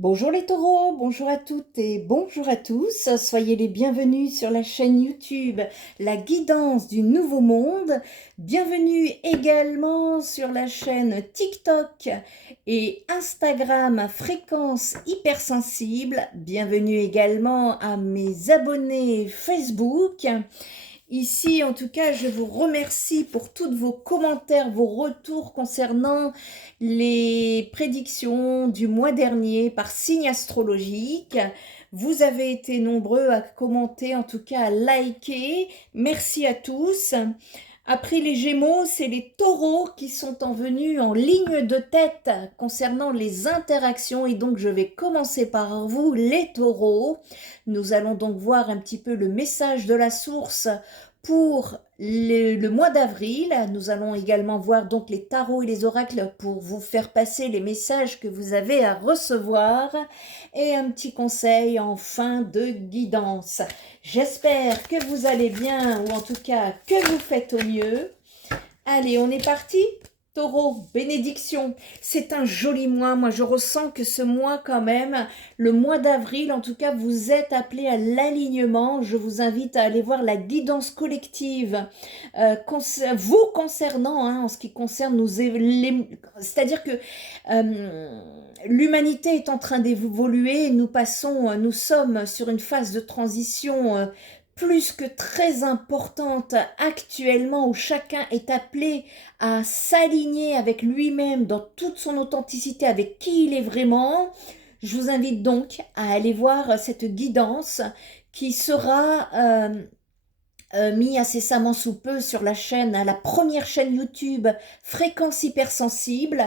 Bonjour les taureaux, bonjour à toutes et bonjour à tous. Soyez les bienvenus sur la chaîne YouTube La Guidance du Nouveau Monde. Bienvenue également sur la chaîne TikTok et Instagram Fréquence Hypersensible. Bienvenue également à mes abonnés Facebook. Ici, en tout cas, je vous remercie pour tous vos commentaires, vos retours concernant les prédictions du mois dernier par signe astrologique. Vous avez été nombreux à commenter, en tout cas à liker. Merci à tous. Après les Gémeaux, c'est les Taureaux qui sont en venus en ligne de tête concernant les interactions. Et donc, je vais commencer par vous, les Taureaux. Nous allons donc voir un petit peu le message de la source pour le mois d'avril. Nous allons également voir donc les tarots et les oracles pour vous faire passer les messages que vous avez à recevoir et un petit conseil en fin de guidance. J'espère que vous allez bien ou en tout cas que vous faites au mieux. Allez, on est parti. Taureau, bénédiction, c'est un joli mois. Moi, je ressens que ce mois quand même, le mois d'avril, en tout cas, vous êtes appelés à l'alignement. Je vous invite à aller voir la guidance collective vous concernant, hein, en ce qui concerne c'est-à-dire que l'humanité est en train d'évoluer. Nous sommes sur une phase de transition plus que très importante actuellement où chacun est appelé à s'aligner avec lui-même dans toute son authenticité, avec qui il est vraiment. Je vous invite donc à aller voir cette guidance qui sera mise incessamment sous peu sur la chaîne, la première chaîne YouTube Fréquence Hypersensible.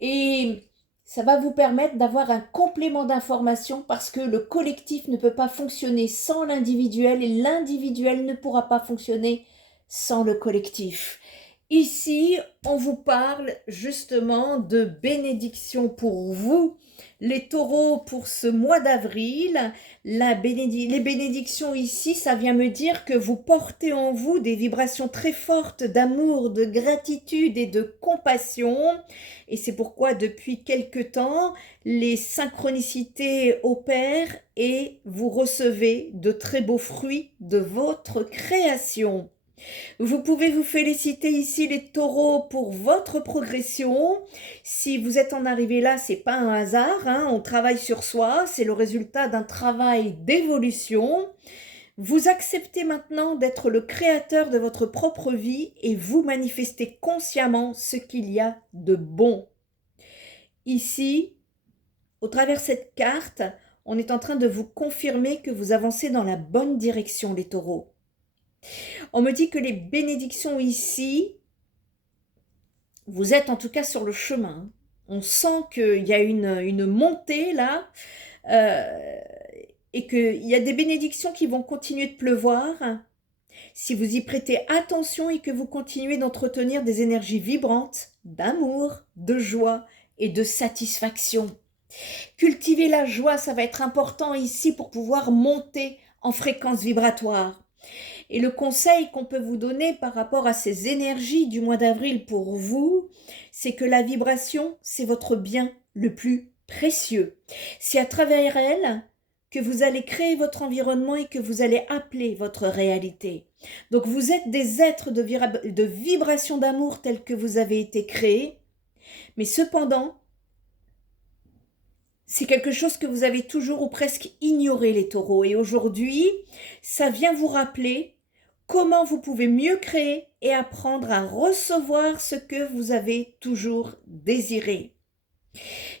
Et ça va vous permettre d'avoir un complément d'information parce que le collectif ne peut pas fonctionner sans l'individuel et l'individuel ne pourra pas fonctionner sans le collectif. Ici, on vous parle justement de bénédiction pour vous, les taureaux, pour ce mois d'avril. Les bénédictions ici, ça vient me dire que vous portez en vous des vibrations très fortes d'amour, de gratitude et de compassion. Et c'est pourquoi depuis quelque temps, les synchronicités opèrent et vous recevez de très beaux fruits de votre création. Vous pouvez vous féliciter ici les taureaux pour votre progression. Si vous êtes en arrivé là, c'est pas un hasard, hein, on travaille sur soi, c'est le résultat d'un travail d'évolution. Vous acceptez maintenant d'être le créateur de votre propre vie et vous manifestez consciemment ce qu'il y a de bon. Ici, au travers de cette carte, on est en train de vous confirmer que vous avancez dans la bonne direction, les taureaux. On me dit que les bénédictions ici, vous êtes en tout cas sur le chemin. On sent qu'il y a une montée là et qu'il y a des bénédictions qui vont continuer de pleuvoir. Si vous y prêtez attention et que vous continuez d'entretenir des énergies vibrantes, d'amour, de joie et de satisfaction. Cultiver la joie, ça va être important ici pour pouvoir monter en fréquence vibratoire. Et le conseil qu'on peut vous donner par rapport à ces énergies du mois d'avril pour vous, c'est que la vibration, c'est votre bien le plus précieux. C'est à travers elle que vous allez créer votre environnement et que vous allez appeler votre réalité. Donc vous êtes des êtres de vibration d'amour tels que vous avez été créés, mais cependant, c'est quelque chose que vous avez toujours ou presque ignoré, les taureaux. Et aujourd'hui, ça vient vous rappeler comment vous pouvez mieux créer et apprendre à recevoir ce que vous avez toujours désiré.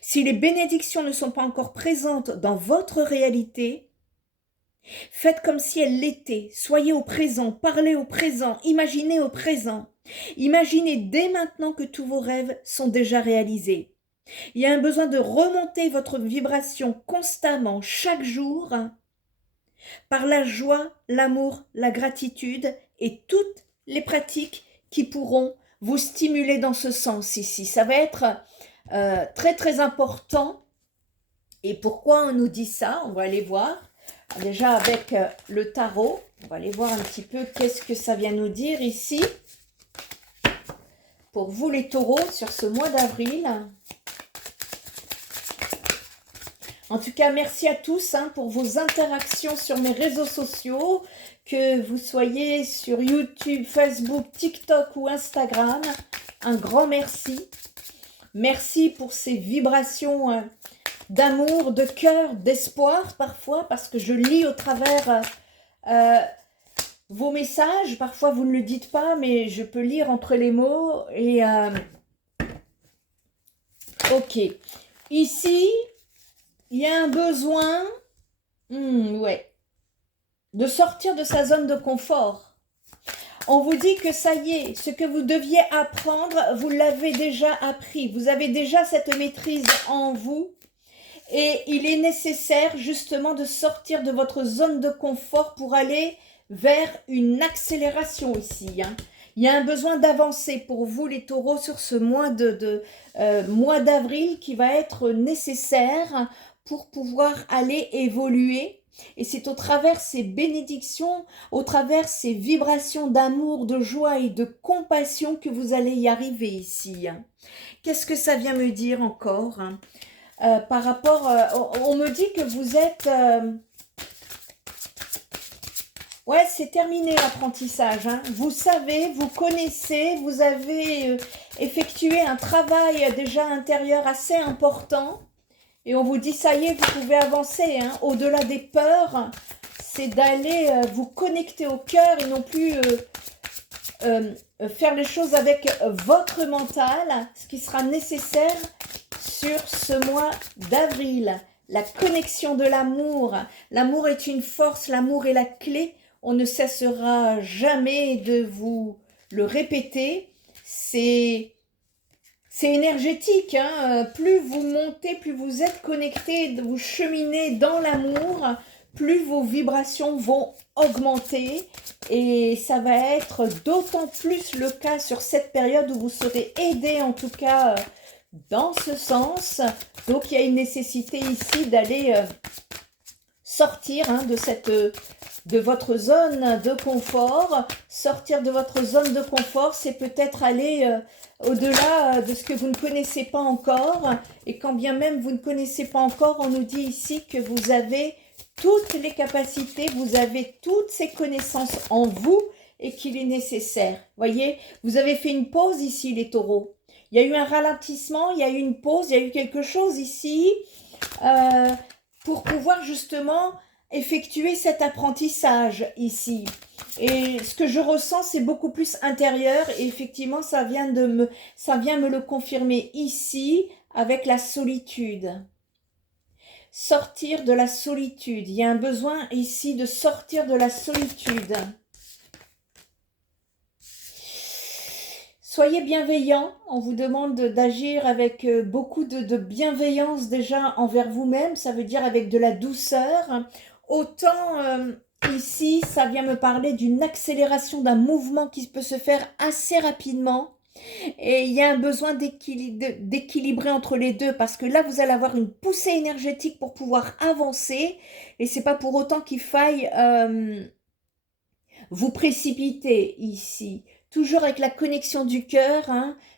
Si les bénédictions ne sont pas encore présentes dans votre réalité, faites comme si elles l'étaient. Soyez au présent, parlez au présent, imaginez au présent. Imaginez dès maintenant que tous vos rêves sont déjà réalisés. Il y a un besoin de remonter votre vibration constamment, chaque jour, par la joie, l'amour, la gratitude et toutes les pratiques qui pourront vous stimuler dans ce sens ici. Ça va être très très important. Et pourquoi on nous dit ça? On va aller voir. Déjà avec le tarot, on va aller voir un petit peu qu'est-ce que ça vient nous dire ici. Pour vous les taureaux sur ce mois d'avril. En tout cas, merci à tous pour vos interactions sur mes réseaux sociaux, que vous soyez sur YouTube, Facebook, TikTok ou Instagram. Un grand merci. Merci pour ces vibrations d'amour, de cœur, d'espoir parfois, parce que je lis au travers vos messages. Parfois, vous ne le dites pas, mais je peux lire entre les mots. Et ok. Ici, il y a un besoin ouais, de sortir de sa zone de confort. On vous dit que ça y est, ce que vous deviez apprendre, vous l'avez déjà appris. Vous avez déjà cette maîtrise en vous. Et il est nécessaire justement de sortir de votre zone de confort pour aller vers une accélération ici. Il y a un besoin d'avancer pour vous les taureaux sur ce mois mois d'avril qui va être nécessaire pour pouvoir aller évoluer. Et c'est au travers ces bénédictions, au travers ces vibrations d'amour, de joie et de compassion que vous allez y arriver ici. Qu'est-ce que ça vient me dire encore par rapport, on me dit que vous êtes... ouais, c'est terminé l'apprentissage. Vous savez, vous connaissez, vous avez effectué un travail déjà intérieur assez important. Et on vous dit, ça y est, vous pouvez avancer. Au-delà des peurs, c'est d'aller vous connecter au cœur et non plus faire les choses avec votre mental, ce qui sera nécessaire sur ce mois d'avril. La connexion de l'amour. L'amour est une force, l'amour est la clé. On ne cessera jamais de vous le répéter. C'est énergétique. Plus vous montez, plus vous êtes connecté, vous cheminez dans l'amour, plus vos vibrations vont augmenter. Et ça va être d'autant plus le cas sur cette période où vous serez aidé en tout cas dans ce sens. Donc il y a une nécessité ici d'aller sortir de votre zone de confort. Sortir de votre zone de confort, c'est peut-être aller au-delà de ce que vous ne connaissez pas encore. Et quand bien même vous ne connaissez pas encore, on nous dit ici que vous avez toutes les capacités, vous avez toutes ces connaissances en vous et qu'il est nécessaire. Voyez, vous avez fait une pause ici les taureaux. Il y a eu un ralentissement, il y a eu une pause, il y a eu quelque chose ici pour pouvoir justement effectuer cet apprentissage ici. Et ce que je ressens, c'est beaucoup plus intérieur. Et effectivement, ça vient me le confirmer ici avec la solitude. Sortir de la solitude. Il y a un besoin ici de sortir de la solitude. Soyez bienveillants, on vous demande d'agir avec beaucoup de bienveillance déjà envers vous-même, ça veut dire avec de la douceur. Autant ici, ça vient me parler d'une accélération d'un mouvement qui peut se faire assez rapidement. Et il y a un besoin d'équilibrer entre les deux parce que là, vous allez avoir une poussée énergétique pour pouvoir avancer. Et c'est pas pour autant qu'il faille vous précipiter ici. Toujours avec la connexion du cœur,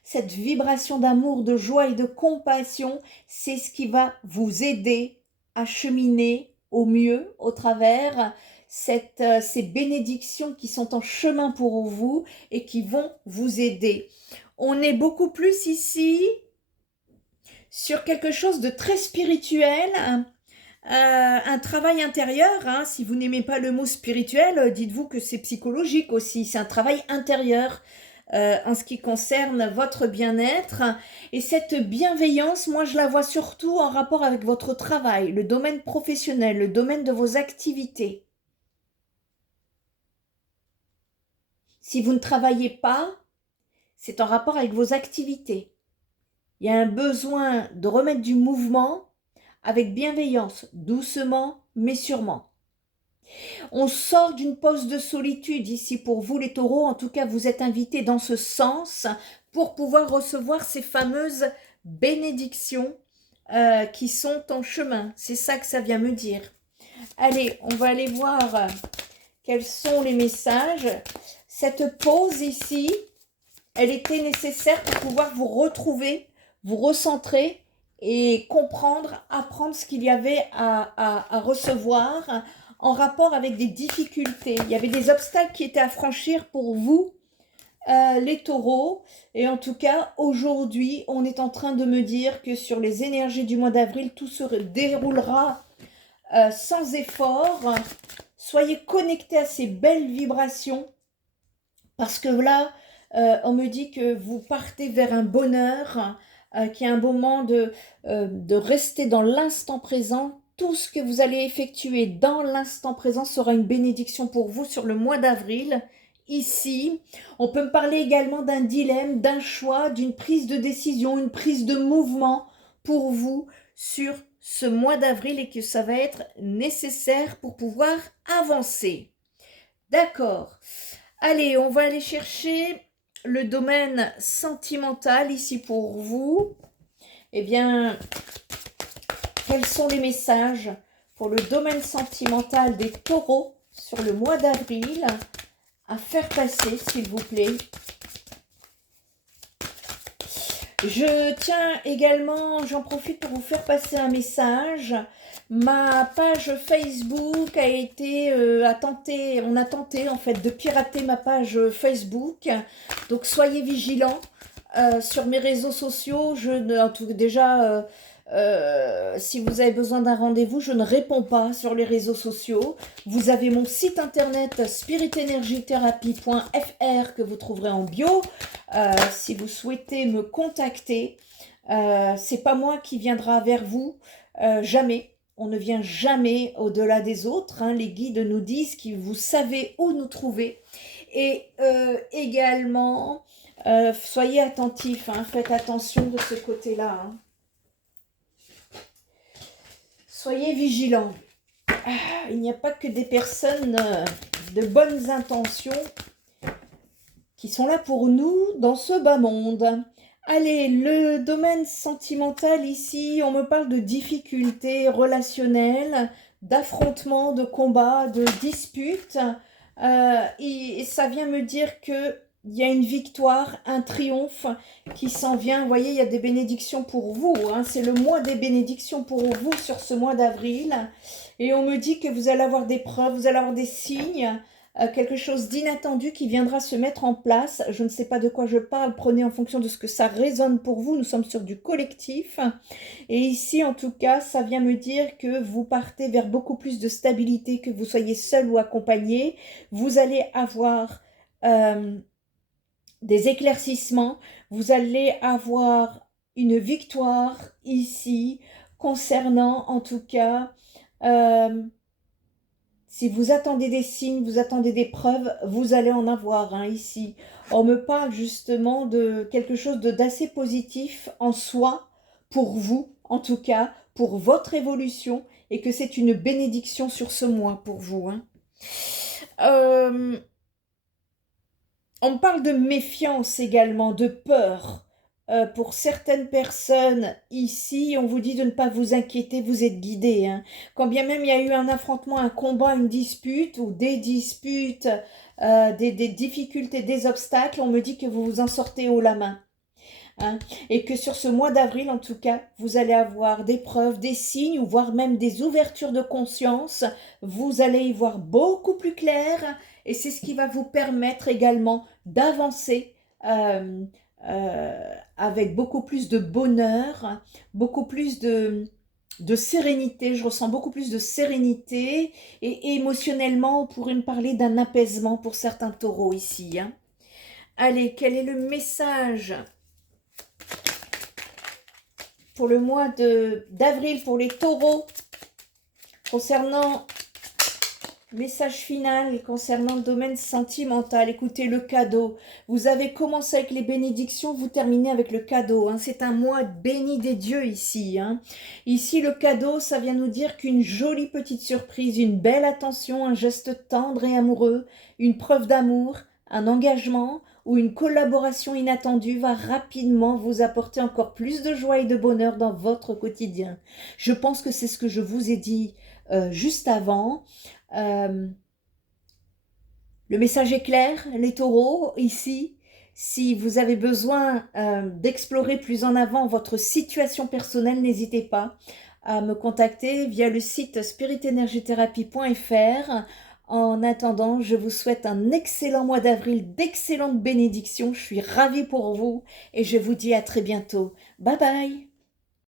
cette vibration d'amour, de joie et de compassion, c'est ce qui va vous aider à cheminer au mieux au travers ces bénédictions qui sont en chemin pour vous et qui vont vous aider. On est beaucoup plus ici sur quelque chose de très spirituel, un travail intérieur. Si vous n'aimez pas le mot spirituel, dites-vous que c'est psychologique aussi. C'est un travail intérieur en ce qui concerne votre bien-être. Et cette bienveillance, moi je la vois surtout en rapport avec votre travail, le domaine professionnel, le domaine de vos activités. Si vous ne travaillez pas, c'est en rapport avec vos activités. Il y a un besoin de remettre du mouvement avec bienveillance, doucement mais sûrement. On sort d'une pause de solitude ici pour vous les taureaux. En tout cas, vous êtes invités dans ce sens pour pouvoir recevoir ces fameuses bénédictions qui sont en chemin. C'est ça que ça vient me dire. Allez, on va aller voir quels sont les messages. Cette pause ici, elle était nécessaire pour pouvoir vous retrouver, vous recentrer et comprendre, apprendre ce qu'il y avait à recevoir en rapport avec des difficultés. Il y avait des obstacles qui étaient à franchir pour vous, les taureaux. Et en tout cas, aujourd'hui, on est en train de me dire que sur les énergies du mois d'avril, tout se déroulera sans effort. Soyez connectés à ces belles vibrations parce que là, on me dit que vous partez vers un bonheur, qu'il y a un moment de rester dans l'instant présent. Tout ce que vous allez effectuer dans l'instant présent sera une bénédiction pour vous sur le mois d'avril. Ici, on peut me parler également d'un dilemme, d'un choix, d'une prise de décision, une prise de mouvement pour vous sur ce mois d'avril et que ça va être nécessaire pour pouvoir avancer. D'accord. Allez, on va aller chercher le domaine sentimental ici pour vous. Eh bien, quels sont les messages pour le domaine sentimental des taureaux sur le mois d'avril à faire passer, s'il vous plaît? Je tiens également, j'en profite pour vous faire passer un message. Ma page Facebook a été, on a tenté en fait de pirater ma page Facebook. Donc soyez vigilants sur mes réseaux sociaux. Si vous avez besoin d'un rendez-vous, je ne réponds pas sur les réseaux sociaux. Vous avez mon site internet spiritenergytherapy.fr que vous trouverez en bio. Si vous souhaitez me contacter, c'est pas moi qui viendra vers vous, jamais. On ne vient jamais au-delà des autres. Hein. Les guides nous disent que vous savez où nous trouver. Et également, soyez attentifs, hein, faites attention de ce côté-là. Hein. Soyez vigilants. Il n'y a pas que des personnes de bonnes intentions qui sont là pour nous dans ce bas monde. Allez, le domaine sentimental ici, on me parle de difficultés relationnelles, d'affrontements, de combats, de disputes. Et ça vient me dire que il y a une victoire, un triomphe qui s'en vient. Vous voyez, il y a des bénédictions pour vous. Hein. C'est le mois des bénédictions pour vous sur ce mois d'avril. Et on me dit que vous allez avoir des preuves, vous allez avoir des signes, quelque chose d'inattendu qui viendra se mettre en place. Je ne sais pas de quoi je parle. Prenez en fonction de ce que ça résonne pour vous. Nous sommes sur du collectif. Et ici, en tout cas, ça vient me dire que vous partez vers beaucoup plus de stabilité, que vous soyez seul ou accompagné. Vous allez avoir des éclaircissements, vous allez avoir une victoire ici concernant en tout cas, si vous attendez des signes, vous attendez des preuves, vous allez en avoir hein, ici. On me parle justement de quelque chose d'assez positif en soi, pour vous en tout cas, pour votre évolution et que c'est une bénédiction sur ce mois pour vous. Hein. On me parle de méfiance également, de peur. Pour certaines personnes ici, on vous dit de ne pas vous inquiéter, vous êtes guidés. Hein. Quand bien même il y a eu un affrontement, un combat, une dispute ou des disputes, des difficultés, des obstacles, on me dit que vous vous en sortez haut la main. Hein, et que sur ce mois d'avril, en tout cas, vous allez avoir des preuves, des signes, ou voire même des ouvertures de conscience. Vous allez y voir beaucoup plus clair, et c'est ce qui va vous permettre également d'avancer avec beaucoup plus de bonheur, beaucoup plus de sérénité. Je ressens beaucoup plus de sérénité, et émotionnellement, on pourrait me parler d'un apaisement pour certains taureaux ici. Hein. Allez, quel est le message pour le mois d'avril pour les taureaux concernant message final concernant le domaine sentimental? Écoutez, le cadeau, vous avez commencé avec les bénédictions, vous terminez avec le cadeau. Hein. C'est un mois béni des dieux ici. Hein. Ici, le cadeau, ça vient nous dire qu'une jolie petite surprise, une belle attention, un geste tendre et amoureux, une preuve d'amour, un engagement ou une collaboration inattendue va rapidement vous apporter encore plus de joie et de bonheur dans votre quotidien. Je pense que c'est ce que je vous ai dit juste avant. Le message est clair, les taureaux, ici. Si vous avez besoin d'explorer plus en avant votre situation personnelle, n'hésitez pas à me contacter via le site spiritenergiethérapie.fr. En attendant, je vous souhaite un excellent mois d'avril, d'excellentes bénédictions. Je suis ravie pour vous et je vous dis à très bientôt. Bye bye!